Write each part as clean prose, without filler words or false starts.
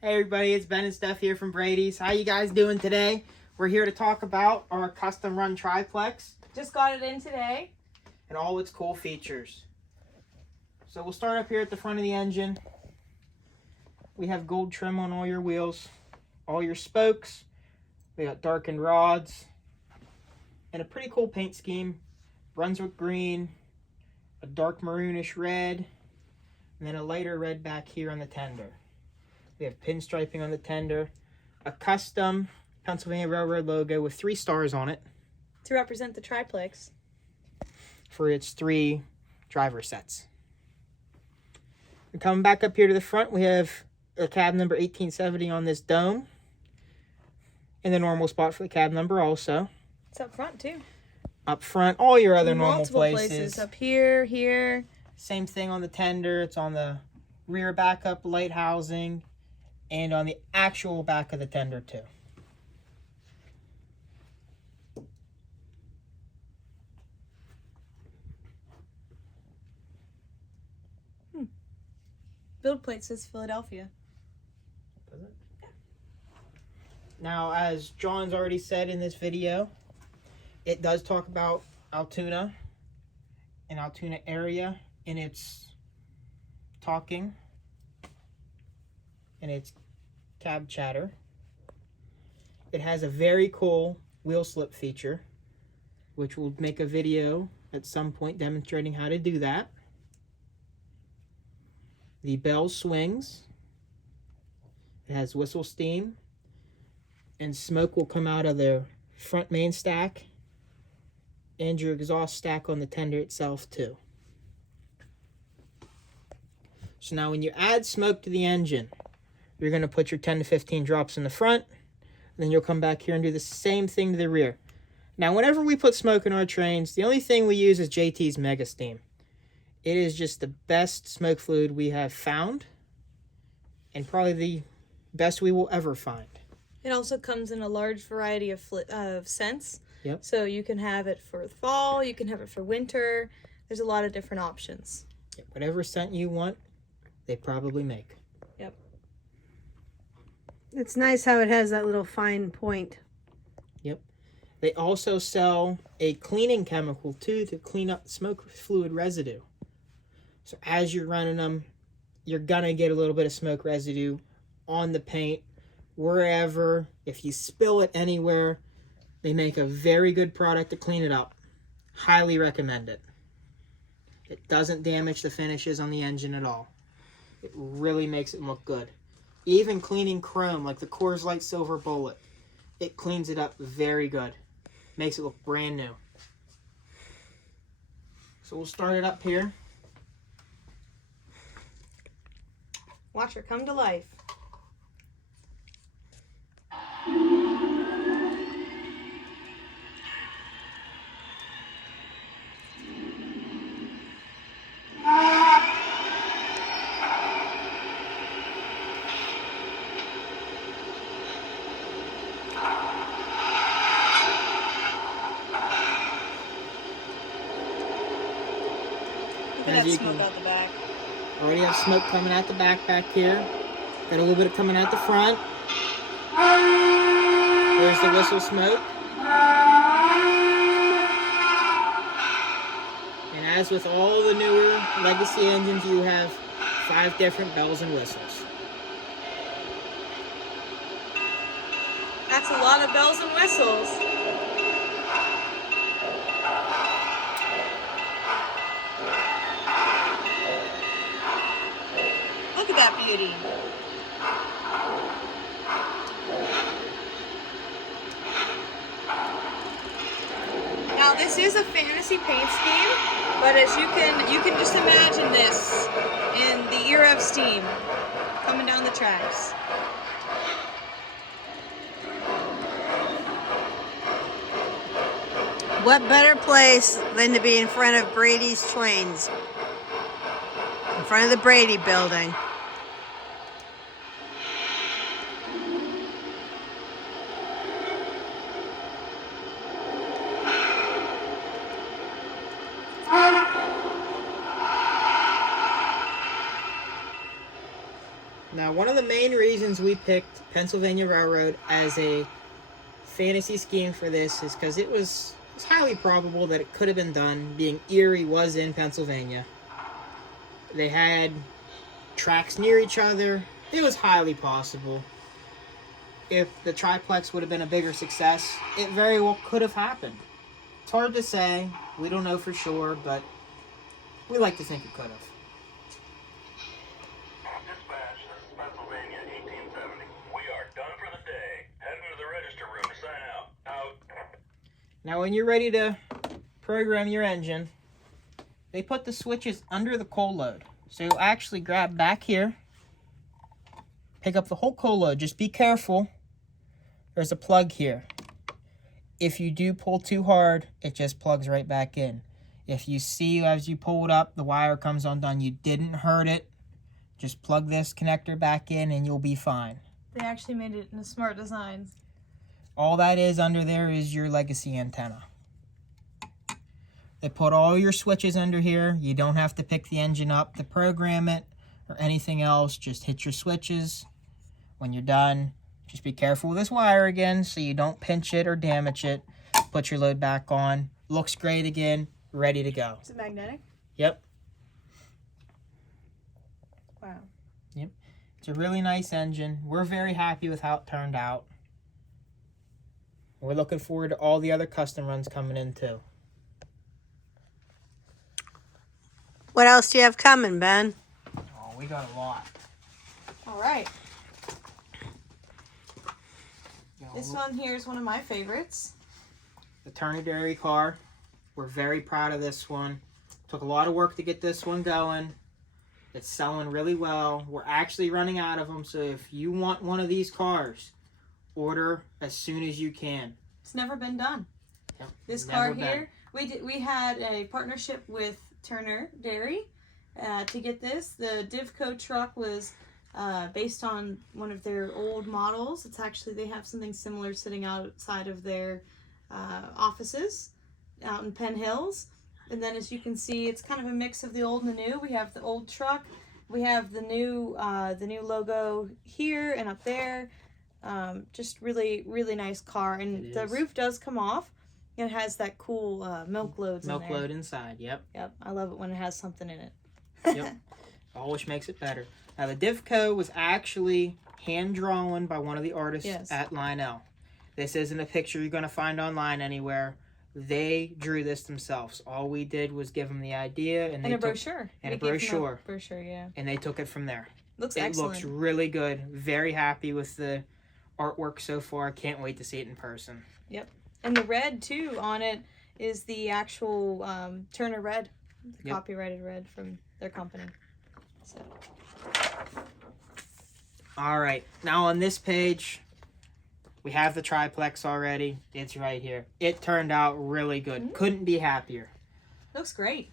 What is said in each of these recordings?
Hey everybody, it's Ben and Steph here from Brady's. How you guys doing today? We're here to talk about our custom run triplex. Just got it in today. And all its cool features. So we'll start up here at the front of the engine. We have gold trim on all your wheels, all your spokes. We got darkened rods and a pretty cool paint scheme. Brunswick green, a dark maroonish red, and then a lighter red back here on the tender. We have pinstriping on the tender, a custom Pennsylvania Railroad logo with 3 stars on it. To represent the triplex. For its 3 driver sets. And coming back up here to the front, we have a cab number 1870 on this dome. In the normal spot for the cab number also. It's up front too. Up front, all your other Multiple normal places. Up here, here. Same thing on the tender. It's on the rear backup light housing. And on the actual back of the tender too. Build plate says Philadelphia. Does it? Yeah. Now, as John's already said in this video, it does talk about Altoona and Altoona area in its talking. And its cab chatter. It has a very cool wheel slip feature, which we'll make a video at some point demonstrating how to do that. The bell swings. It has whistle steam, and smoke will come out of the front main stack and your exhaust stack on the tender itself too. So now when you add smoke to the engine, you're going to put your 10 to 15 drops in the front, and then you'll come back here and do the same thing to the rear. Now, whenever we put smoke in our trains, the only thing we use is JT's Mega Steam. It is just the best smoke fluid we have found, and probably the best we will ever find. It also comes in a large variety of scents. Yep. So you can have it for fall, you can have it for winter. There's a lot of different options. Yep. Whatever scent you want, they probably make. Yep. It's nice how it has that little fine point. Yep. They also sell a cleaning chemical, too, to clean up the smoke fluid residue. So as you're running them, you're going to get a little bit of smoke residue on the paint, wherever. If you spill it anywhere, they make a very good product to clean it up. Highly recommend it. It doesn't damage the finishes on the engine at all. It really makes it look good. Even cleaning chrome, like the Coors Light Silver Bullet, it cleans it up very good. Makes it look brand new. So we'll start it up here. Watch her come to life. Look at that smoke out the back. Already have smoke coming out the back here. Got a little bit coming out the front. There's the whistle smoke. And as with all the newer legacy engines, you have 5 different bells and whistles. That's a lot of bells and whistles. Look at that beauty. Now this is a fantasy paint scheme, but as you can just imagine this in the era of steam coming down the tracks. What better place than to be in front of Brady's trains? In front of the Brady building. Now Now, one of the main reasons we picked Pennsylvania Railroad as a fantasy scheme for this is because it's highly probable that it could have been done, being Erie was in Pennsylvania. They had tracks near each other. It was highly possible. If the triplex would have been a bigger success, it very well could have happened. It's hard to say. We don't know for sure, but we like to think it could have. Dispatch, this is Pennsylvania, 1870. We are done for the day. Head into the register room to sign out. Out. Now, when you're ready to program your engine, they put the switches under the coal load. So you'll actually grab back here, pick up the whole coal load. Just be careful. There's a plug here. If you do pull too hard, it just plugs right back in. If you see as you pull it up, the wire comes undone, you didn't hurt it, just plug this connector back in and you'll be fine. They actually made it in a smart design. All that is under there is your legacy antenna. They put all your switches under here. You don't have to pick the engine up to program it or anything else. Just hit your switches. When you're done, just be careful with this wire again so you don't pinch it or damage it. Put your load back on. Looks great again. Ready to go. Is it magnetic? Yep. Wow. Yep. It's a really nice engine. We're very happy with how it turned out. We're looking forward to all the other custom runs coming in too. What else do you have coming, Ben? Oh, we got a lot. All right. This one here is one of my favorites. The Turnerdairy car. We're very proud of this one. Took a lot of work to get this one going. It's selling really well. We're actually running out of them, so if you want one of these cars, order as soon as you can. It's never been done. Yep, This never car been. here, we had a partnership with Turner Dairy to get this. The Divco truck was based on one of their old models. It's actually, they have something similar sitting outside of their offices out in Penn Hills. And then as you can see, it's kind of a mix of the old and the new. We have the old truck. We have the new logo here and up there. Just really, really nice car. And the roof does come off. It has that cool milk loads in there. Milk load inside, yep. Yep, I love it when it has something in it. Yep. Always makes it better. Now, the Divco was actually hand-drawn by one of the artists at Lionel. This isn't a picture you're going to find online anywhere. They drew this themselves. All we did was give them the idea. And a brochure. And a brochure. Brochure, yeah. And they took it from there. Looks it excellent. Looks really good. Very happy with the artwork so far. Can't wait to see it in person. Yep. And the red, too, on it is the actual Turner red. The copyrighted red from their company. So. All right. Now on this page, we have the triplex already. It's right here. It turned out really good. Mm-hmm. Couldn't be happier. Looks great.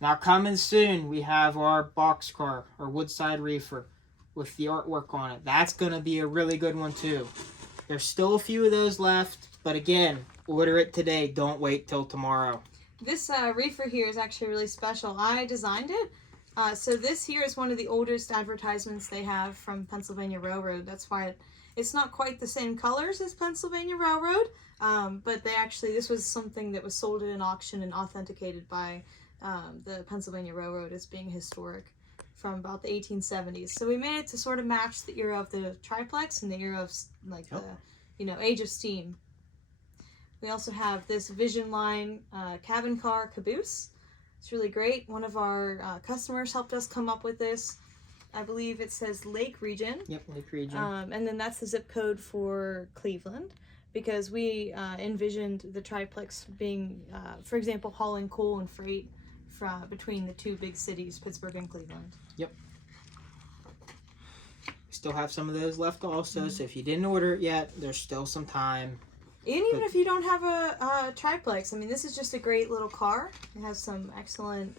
Now coming soon, we have our boxcar, or Woodside Reefer, with the artwork on it. That's going to be a really good one too. There's still a few of those left, but again, order it today. Don't wait till tomorrow. This reefer here is actually really special. I designed it. So this here is one of the oldest advertisements they have from Pennsylvania Railroad. That's why it's not quite the same colors as Pennsylvania Railroad, but this was something that was sold at an auction and authenticated by the Pennsylvania Railroad as being historic from about the 1870s. So we made it to sort of match the era of the triplex and the era of the age of steam. We also have this Vision Line cabin car caboose. It's really great. One of our customers helped us come up with this. I believe it says Lake Region. Yep, Lake Region. And then that's the zip code for Cleveland, because we envisioned the triplex being, for example, hauling coal and freight between the two big cities, Pittsburgh and Cleveland. Yep. We still have some of those left also, so if you didn't order it yet, there's still some time. And even if you don't have a triplex, I mean, this is just a great little car. It has some excellent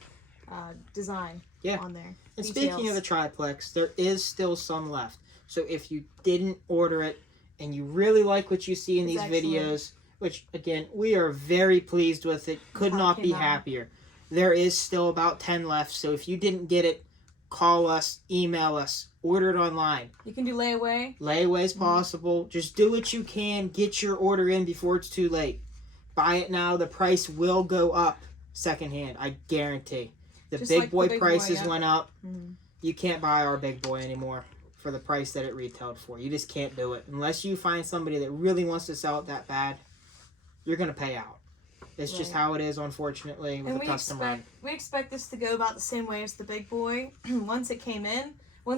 design on there. And speaking of the triplex, there is still some left. So if you didn't order it and you really like what you see in these videos, which, again, we are very pleased with it, could not be happier. There is still about 10 left, so if you didn't get it, call us, email us, order it online. You can do layaway. Layaway is possible. Just do what you can. Get your order in before it's too late. Buy it now. The price will go up secondhand. I guarantee. The Just big like the boy big boy, prices yeah. went up. Mhm. You can't buy our big boy anymore for the price that it retailed for. You just can't do it. Unless you find somebody that really wants to sell it that bad, you're going to pay out. It's just Right. how it is, unfortunately, with And a custom run. we expect this to go about the same way as the big boy. Once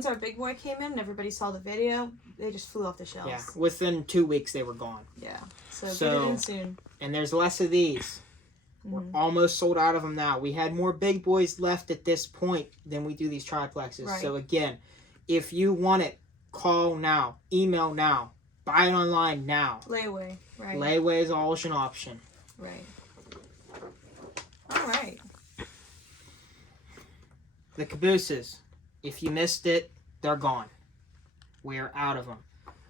our big boy came in and everybody saw the video, they just flew off the shelves. Yeah, within 2 weeks they were gone. Yeah. So, So- get it in soon. And there's less of these. We're Mhm. almost sold out of them now. We had more big boys left at this point than we do these triplexes. Right. So again, if you want it, call now, email now, buy it online now. Layaway. Right. Layaway is always an option. Right. All right. The cabooses, if you missed it, they're gone. We are out of them.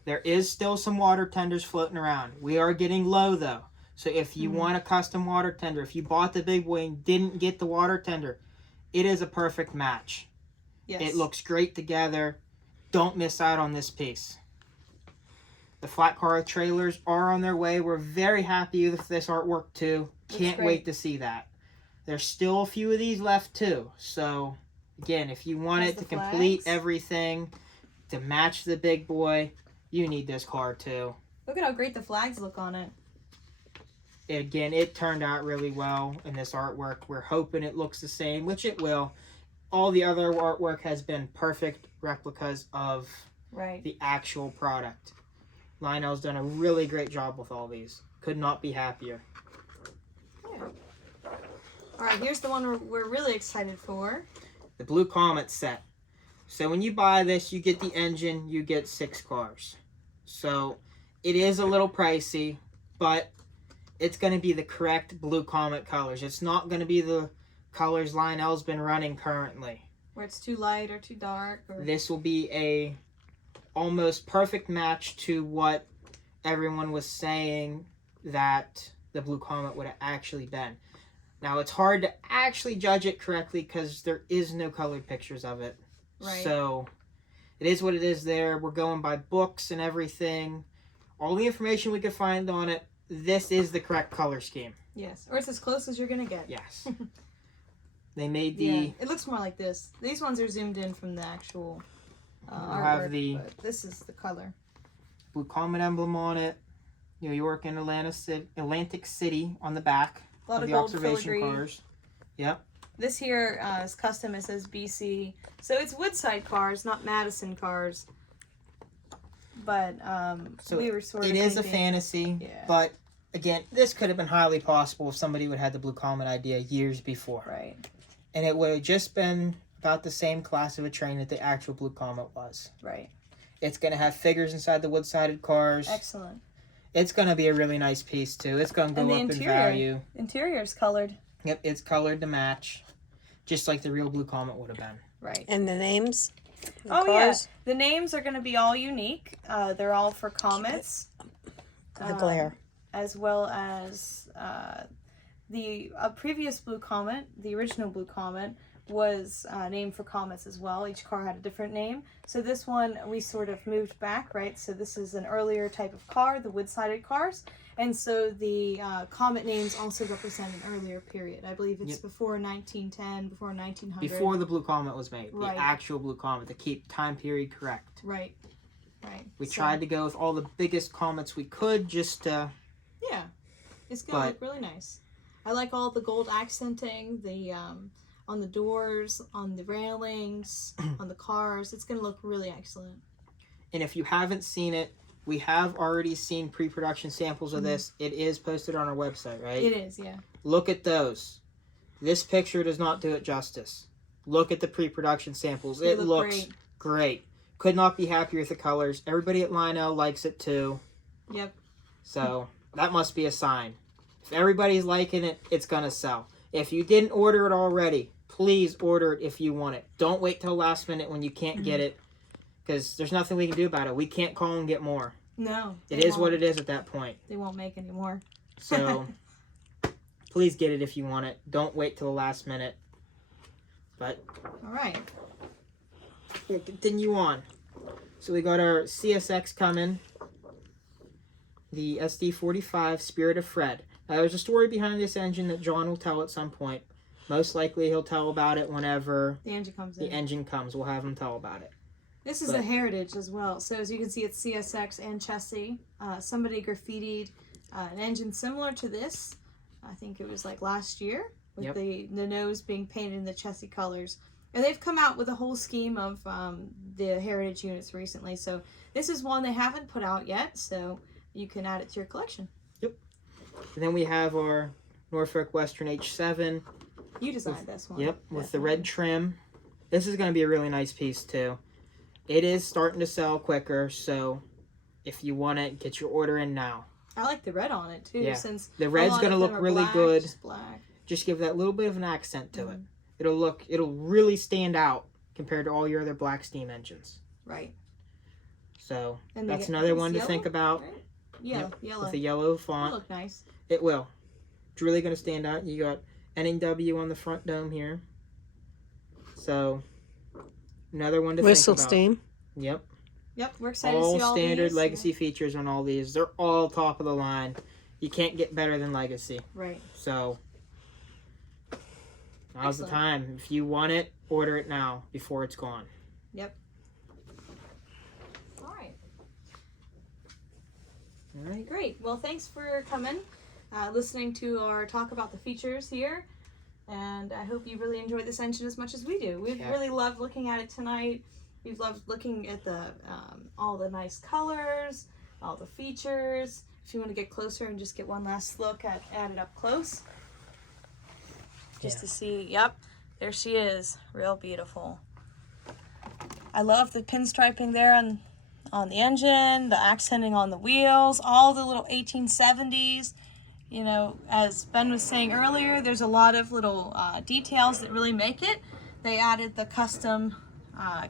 There is still some water tenders floating around. We are getting low though. So if you want a custom water tender, if you bought the big boy and didn't get the water tender, it is a perfect match. Yes. It looks great together. Don't miss out on this piece. The flat car trailers are on their way. We're very happy with this artwork too. Looks Can't great. wait to see that. There's still a few of these left too. So again, if you want Has it to the complete flags. everything, to match the big boy, you need this car too. Look at how great the flags look on it. Again, it turned out really well in this artwork. We're hoping it looks the same, which it will. All the other artwork has been perfect replicas of Right. the actual product. Lionel's done a really great job with all these. Could not be happier. Yeah. All right. Here's the one we're really excited for. The Blue Comet set. So when you buy this, you get the engine, you get 6 cars. So it is a little pricey, but it's going to be the correct Blue Comet colors. It's not going to be the colors Lionel's been running currently. Where it's too light or too dark. Or... This will be a almost perfect match to what everyone was saying that the Blue Comet would have actually been. Now, it's hard to actually judge it correctly because there is no colored pictures of it. Right. So, it is what it is there. We're going by books and everything. All the information we could find on it, this is the correct color scheme. Yes. Or it's as close as you're going to get. Yes. They made the... Yeah. It looks more like this. These ones are zoomed in from the actual have artwork, the- but this is the color. Blue Comet emblem on it. New York and Atlantic City on the back. A lot of of the gold observation filigree. cars. Yep. This here is custom. It says BC. So it's Woodside cars, not Madison cars. But So we were sort of It is a thinking- fantasy, Yeah. but again, this could have been highly possible if somebody would have had the Blue Comet idea years before. Right. And it would have just been about the same class of a train that the actual Blue Comet was. Right. It's going to have figures inside the wood-sided cars. Excellent. It's going to be a really nice piece, too. It's going to And go the up in interior. value. Interior is colored. Yep, it's colored to match, just like the real Blue Comet would have been. Right. And the names? The Oh cars? yeah. The names are going to be all unique. They're all for comets. The glare. As well as the previous Blue Comet, the original Blue Comet, was named for comets as well. Each car had a different name. So this one we sort of moved back, right? So this is an earlier type of car, the wood-sided cars. And so the comet names also represent an earlier period. I believe it's Yep. before 1910, before 1900. Before the Blue Comet was made. Right. The actual Blue Comet, to keep time period correct. Right. Right. We So, tried to go with all the biggest comets we could just to... Yeah. It's going to But- look really nice. I like all the gold accenting, the on the doors, on the railings, on the cars. It's going to look really excellent. And if you haven't seen it, we have already seen pre-production samples of this. It is posted on our website, right? It is, yeah. Look at those. This picture does not do it justice. Look at the pre-production samples. They It look looks great. Could not be happier with the colors. Everybody at Lionel likes it too. Yep. So that must be a sign. If everybody's liking it, it's going to sell. If you didn't order it already, please order it if you want it. Don't wait till last minute when you can't get it, because there's nothing we can do about it. We can't call and get more. No. It is what it is at that point. They won't make any more. So please get it if you want it. Don't wait till the last minute. But All right. Okay, continue on. So we got our CSX coming. The SD45 Spirit of Fred. Now, there's a story behind this engine that John will tell at some point. Most likely he'll tell about it whenever The engine comes the in. engine comes. We'll have him tell about it. This is the Heritage as well. So as you can see, it's CSX and chassis. Somebody graffitied an engine similar to this. I think it was like last year, with the nose being painted in the chassis colors. And they've come out with a whole scheme of the Heritage units recently. So this is one they haven't put out yet, so you can add it to your collection. Yep. And then we have our Norfolk Western H7. You designed this one. Yep, with the red trim. This is going to be a really nice piece too. It is starting to sell quicker, so if you want it, get your order in now. I like the red on it too, Yeah. since The red's going to look really black, good. just black. Just give that little bit of an accent to it. It'll really stand out compared to all your other black steam engines. Right. So And that's another one to think about. Right? Yeah, yellow. With the yellow It'll font. look nice. It will. It's really going to stand out. You got N&W on the front dome here. So another one to Whistle think about. steam. Yep. Yep, we're excited to All see all standard these. legacy features on all these. They're all top of the line. You can't get better than legacy. Right. So now's the Excellent. time. If you want it, order it now before it's gone. Yep. All right. All right. Great. Well, thanks for coming, listening to our talk about the features here. And I hope you really enjoyed this engine as much as we do. We've really loved looking at it tonight. We've loved looking at the all the nice colors, all the features. If you want to get closer and just get one last look at it up close. Just to see, yep, there she is. Real beautiful. I love the pinstriping there on the engine, the accenting on the wheels, all the little 1870s. You know, as Ben was saying earlier, there's a lot of little details that really make it. They added the custom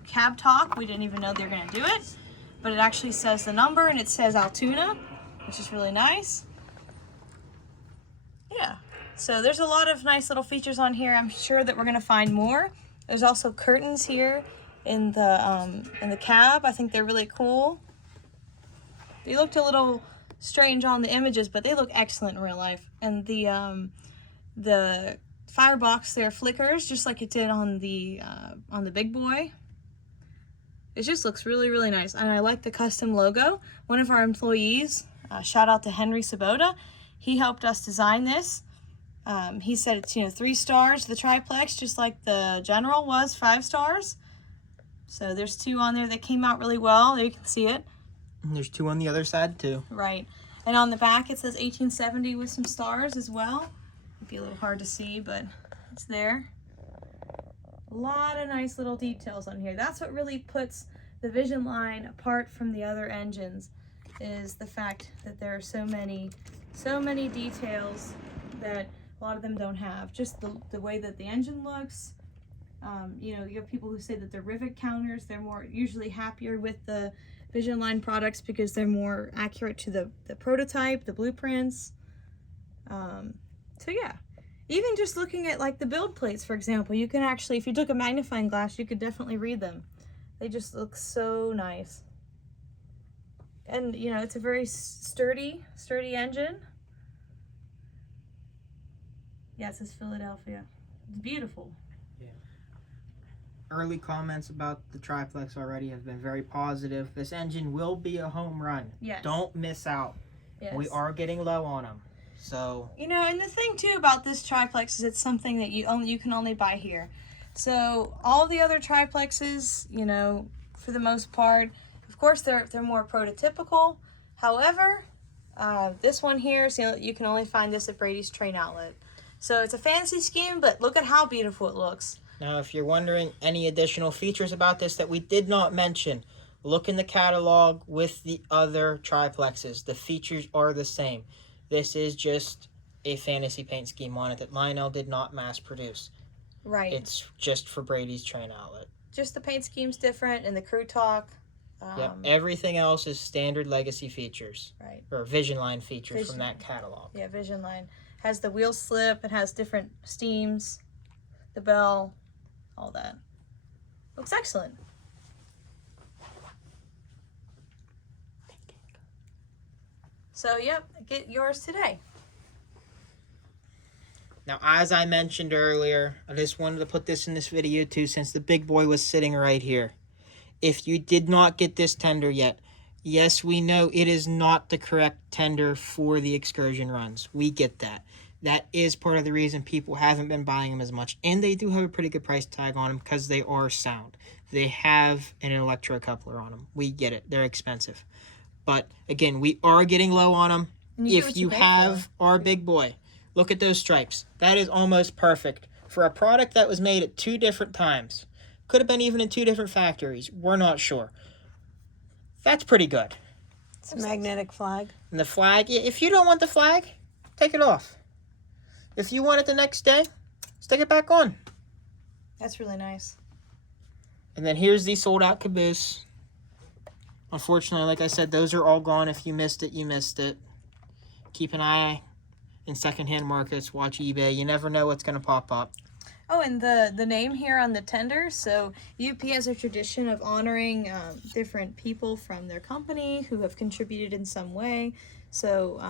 cab talk. We didn't even know they were going to do it, but it actually says the number and it says Altoona, which is really nice. Yeah, so there's a lot of nice little features on here. I'm sure that we're going to find more. There's also curtains here in the cab. I think they're really cool. They looked a little strange on the images, but they look excellent in real life. And the firebox there flickers just like it did on the big boy. It just looks really, really nice. And I like the custom logo. One of our employees, shout out to Henry Sabota, he helped us design this. He said it's 3 stars, the triplex, just like the General was 5 stars. So there's 2 on there that came out really well. There you can see it. And there's 2 on the other side too. Right. And on the back it says 1870 with some stars as well. It'd be a little hard to see, but it's there. A lot of nice little details on here. That's what really puts the Vision line apart from the other engines, is the fact that there are so many details that a lot of them don't have. Just the way that the engine looks. You have people who say that the rivet counters, they're more usually happier with the Vision line products because they're more accurate to the prototype, the blueprints. So yeah, even just looking at like the build plates, for example, you can actually, if you took a magnifying glass, you could definitely read them. They just look so nice. And it's a very sturdy engine. Yeah, it says Philadelphia. It's beautiful. Early comments about the triplex already have been very positive. This engine will be a home run. Yes. Don't miss out. Yes. We are getting low on them. So and the thing too about this triplex is it's something that you can only buy here. So all the other triplexes, for the most part, of course they're more prototypical. However, this one here, you can only find this at Brady's Train Outlet. So it's a fancy scheme, but look at how beautiful it looks. now, if you're wondering any additional features about this that we did not mention, look in the catalog with the other triplexes. The features are the same. This is just a fantasy paint scheme on it that Lionel did not mass produce. Right. It's just for Brady's Train Outlet. Just the paint scheme's different and the crew talk. Yep. Everything else is standard legacy features. Right. Or Vision line features Vision. from that catalog. Yeah, Vision line. Has the wheel slip. It has different steams. The bell. All that. Looks excellent. So, yep, get yours today. Now, as I mentioned earlier, I just wanted to put this in this video too, since the big boy was sitting right here. If you did not get this tender yet, yes, we know it is not the correct tender for the excursion runs. We get that. That is part of the reason people haven't been buying them as much. And they do have a pretty good price tag on them because they are sound. They have an electrocoupler on them. We get it. They're expensive. But again, we are getting low on them. If you have our big boy, look at those stripes. That is almost perfect for a product that was made at 2 different times. Could have been even in 2 different factories. We're not sure. That's pretty good. It's a magnetic flag. And the flag, if you don't want the flag, take it off. If you want it the next day, stick it back on. That's really nice. And then here's the sold out caboose. Unfortunately, like I said, those are all gone. If you missed it, you missed it. Keep an eye in secondhand markets. Watch eBay. You never know what's going to pop up. Oh, and the name here on the tender. So UP has a tradition of honoring different people from their company who have contributed in some way. So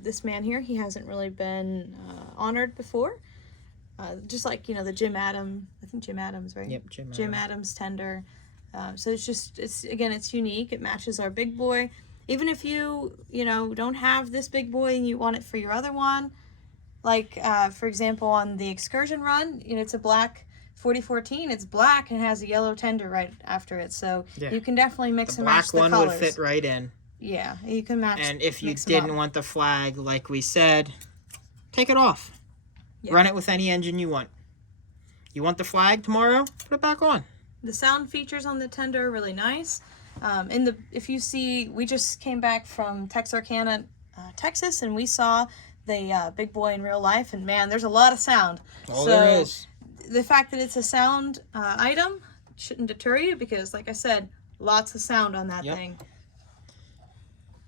this man here, he hasn't really been honored before. Just like, the Jim Adams, I think Jim Adams, right? Yep, Jim Adams tender. So it's unique. It matches our big boy. Even if you don't have this big boy and you want it for your other one, like, for example, on the excursion run, it's a black 4014. It's black and has a yellow tender right after it. So you can definitely mix and match the colors. The black one would fit right in. Yeah, you can match. And if you didn't want the flag, like we said, take it off. Yeah. Run it with any engine you want. You want the flag tomorrow? Put it back on. The sound features on the tender are really nice. If you see, we just came back from Texarkana, Texas, and we saw the big boy in real life, and man, there's a lot of sound. There is. The fact that it's a sound item shouldn't deter you because, like I said, lots of sound on that thing.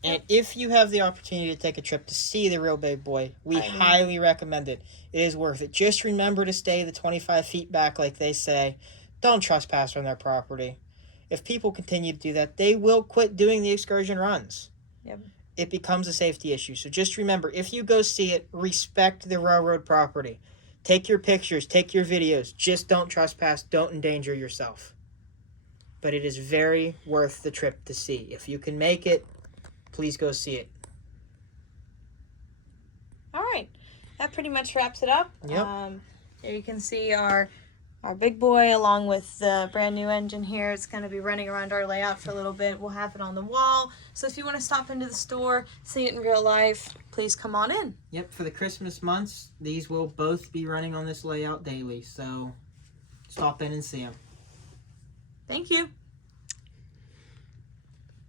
And if you have the opportunity to take a trip to see the real big boy, we highly recommend it. It is worth it. Just remember to stay the 25 feet back like they say. Don't trespass on their property. If people continue to do that, they will quit doing the excursion runs. Yep. It becomes a safety issue. So just remember, if you go see it, respect the railroad property. Take your pictures, take your videos. Just don't trespass. Don't endanger yourself. But it is very worth the trip to see. If you can make it, please go see it. All right. That pretty much wraps it up. Yep. Here you can see our big boy along with the brand new engine here. It's going to be running around our layout for a little bit. We'll have it on the wall. So if you want to stop into the store, see it in real life, please come on in. Yep, for the Christmas months, these will both be running on this layout daily. So stop in and see them. Thank you.